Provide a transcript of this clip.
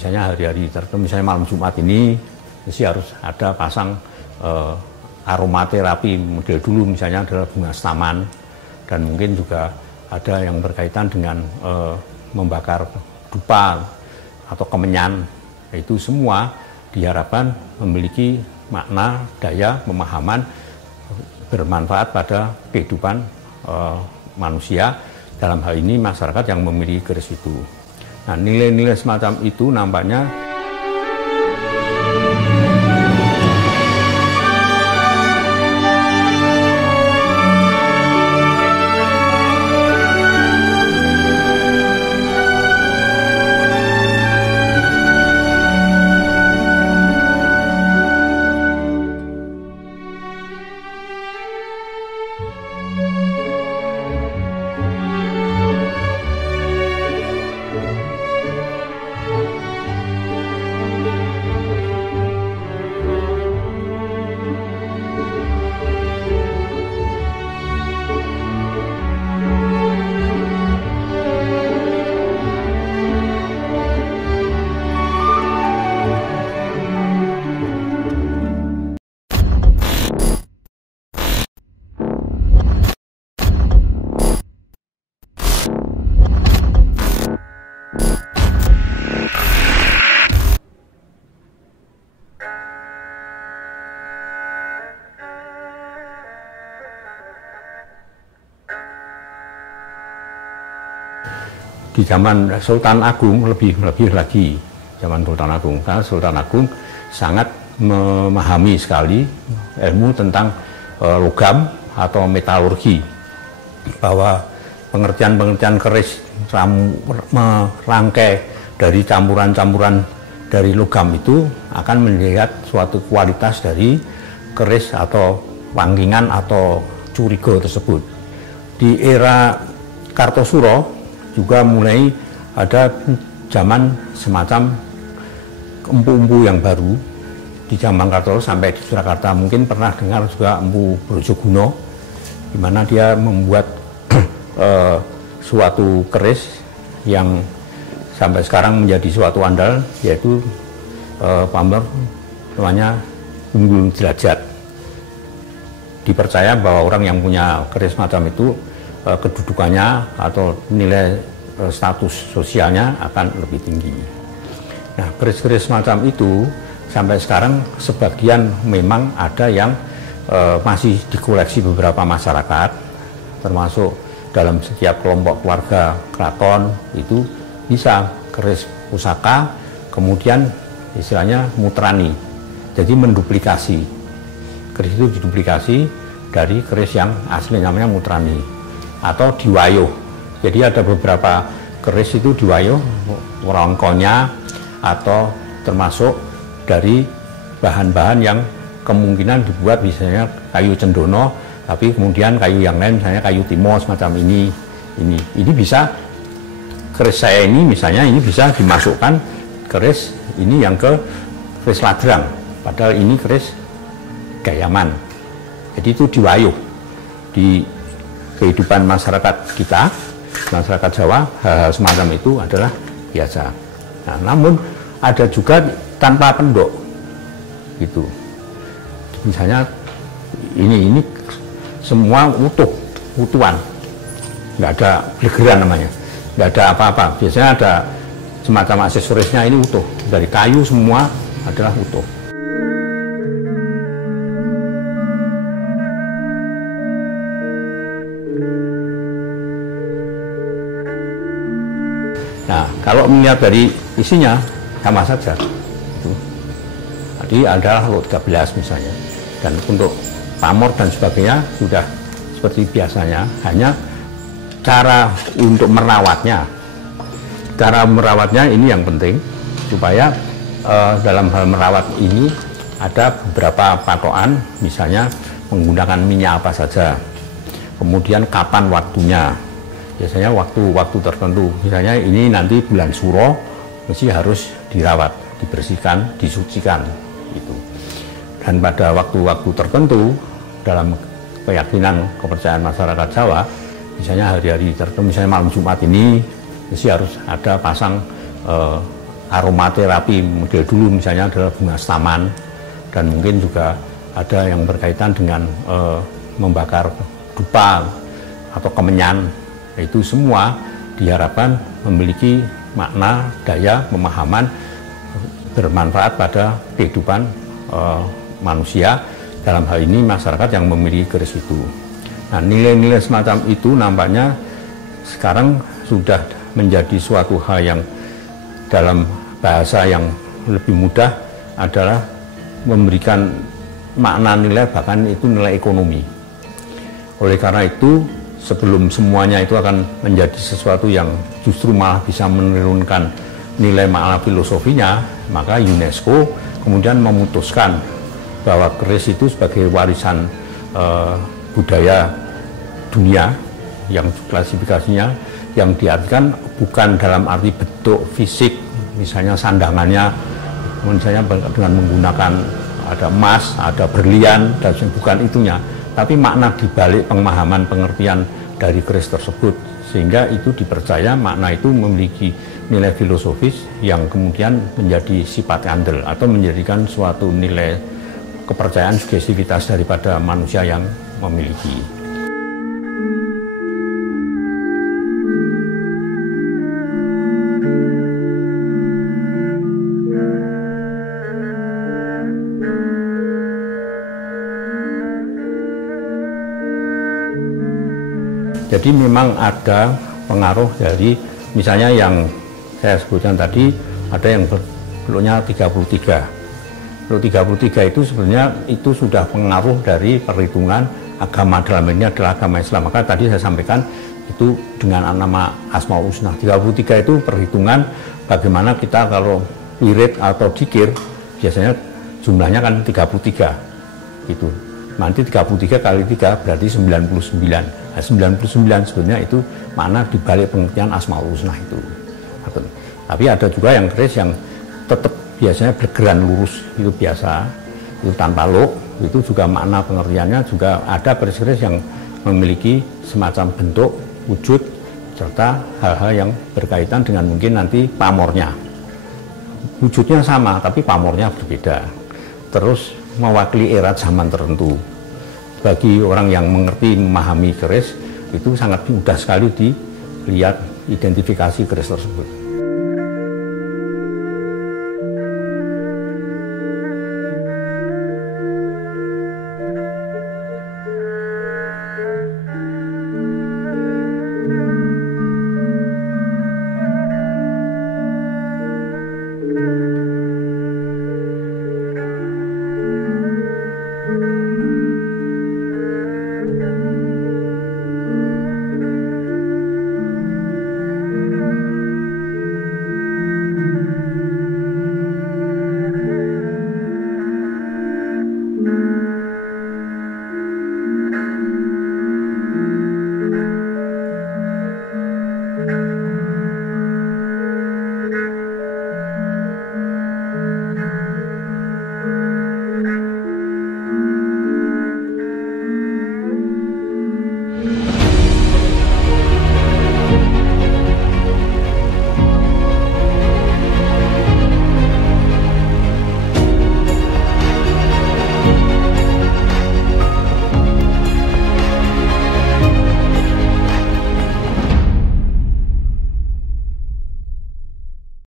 misalnya hari-hari tertentu, misalnya malam Jumat ini mesti harus ada pasang aromaterapi model dulu, misalnya adalah bunga staman, dan mungkin juga ada yang berkaitan dengan membakar dupa atau kemenyan. Itu semua diharapkan memiliki makna, daya, pemahaman, bermanfaat pada kehidupan manusia, dalam hal ini masyarakat yang memiliki keris itu. Nah, nilai-nilai semacam itu nampaknya di zaman Sultan Agung lebih lagi zaman Sultan Agung, karena Sultan Agung sangat memahami sekali ilmu tentang logam atau metalurgi, bahwa pengertian keris merangkai dari campuran-campuran dari logam itu akan melihat suatu kualitas dari keris atau wangkingan atau curiga tersebut. Di era Kartosuro juga mulai ada zaman semacam empu-empu yang baru di zaman Kartosuro sampai di Surakarta. Mungkin pernah dengar juga empu Brojoguno, di mana dia membuat suatu keris yang sampai sekarang menjadi suatu andal, yaitu pamer namanya Unggul Jelajat. Dipercaya bahwa orang yang punya keris macam itu kedudukannya atau nilai status sosialnya akan lebih tinggi. Nah, keris-keris semacam itu sampai sekarang sebagian memang ada yang masih dikoleksi beberapa masyarakat, termasuk dalam setiap kelompok keluarga keraton itu bisa keris pusaka, kemudian istilahnya mutrani, jadi menduplikasi. Keris itu diduplikasi dari keris yang asli namanya mutrani atau diwayuh. Jadi ada beberapa keris itu diwayuh rongkonya atau termasuk dari bahan-bahan yang kemungkinan dibuat misalnya kayu cendono, tapi kemudian kayu yang lain misalnya kayu timo semacam ini bisa keris saya ini misalnya ini bisa dimasukkan keris ini yang ke keris ladrang, padahal ini keris gayaman. Jadi itu diwayuh di kehidupan masyarakat kita, masyarakat Jawa, hal-hal semacam itu adalah biasa. Nah, namun ada juga tanpa pendok gitu. Misalnya ini semua utuhan, nggak ada blegeran namanya, nggak ada apa-apa. Biasanya ada semacam aksesorisnya, ini utuh dari kayu, semua adalah utuh. Nah, kalau melihat dari isinya sama saja. Tadi adalah lot 13 misalnya, dan untuk pamor dan sebagainya sudah seperti biasanya, hanya cara untuk merawatnya. Cara merawatnya ini yang penting, supaya dalam hal merawat ini ada beberapa patokan, misalnya menggunakan minyak apa saja, kemudian kapan waktunya. Biasanya waktu tertentu, misalnya ini nanti bulan Suro, mesti harus dirawat, dibersihkan, disucikan itu. Dan pada waktu-waktu tertentu dalam keyakinan kepercayaan masyarakat Jawa, misalnya hari-hari tertentu, misalnya malam Jumat ini mesti harus ada pasang aromaterapi model dulu misalnya adalah bunga staman, dan mungkin juga ada yang berkaitan dengan membakar dupa atau kemenyan. Itu semua diharapkan memiliki makna, daya, pemahaman bermanfaat pada kehidupan manusia, dalam hal ini masyarakat yang memiliki keris itu. Nah, nilai-nilai semacam itu nampaknya sekarang sudah menjadi suatu hal yang dalam bahasa yang lebih mudah adalah memberikan makna nilai, bahkan itu nilai ekonomi. Oleh karena itu, sebelum semuanya itu akan menjadi sesuatu yang justru malah bisa menurunkan nilai makna filosofinya, maka UNESCO kemudian memutuskan bahwa keris itu sebagai warisan budaya dunia yang klasifikasinya yang diartikan bukan dalam arti bentuk fisik, misalnya sandangannya misalnya dengan menggunakan ada emas, ada berlian, dan bukan itunya, tapi makna dibalik pemahaman pengertian dari keris tersebut, sehingga itu dipercaya makna itu memiliki nilai filosofis yang kemudian menjadi sifat andel atau menjadikan suatu nilai kepercayaan sugestivitas daripada manusia yang memiliki. Jadi memang ada pengaruh dari misalnya yang saya sebutkan tadi, ada yang bentuknya 33. Bentuk 33 itu sebenarnya itu sudah pengaruh dari perhitungan agama, dalam ini adalah agama Islam. Maka tadi saya sampaikan itu dengan nama Asmaul Husna. 33 itu perhitungan bagaimana kita kalau wirid atau dzikir biasanya jumlahnya kan 33 gitu. Nanti 33 kali 3 berarti 99. Nah, 99 sebenarnya itu makna dibalik pengertian Asmaul Husna itu. Tapi ada juga yang keris yang tetap biasanya bergeran lurus, itu biasa, itu tanpa luk, itu juga makna pengertiannya juga ada keris-keris yang memiliki semacam bentuk, wujud, serta hal-hal yang berkaitan dengan mungkin nanti pamornya. Wujudnya sama, tapi pamornya berbeda. Terus mewakili era zaman tertentu. Bagi orang yang mengerti, memahami keris, itu sangat mudah sekali dilihat identifikasi keris tersebut.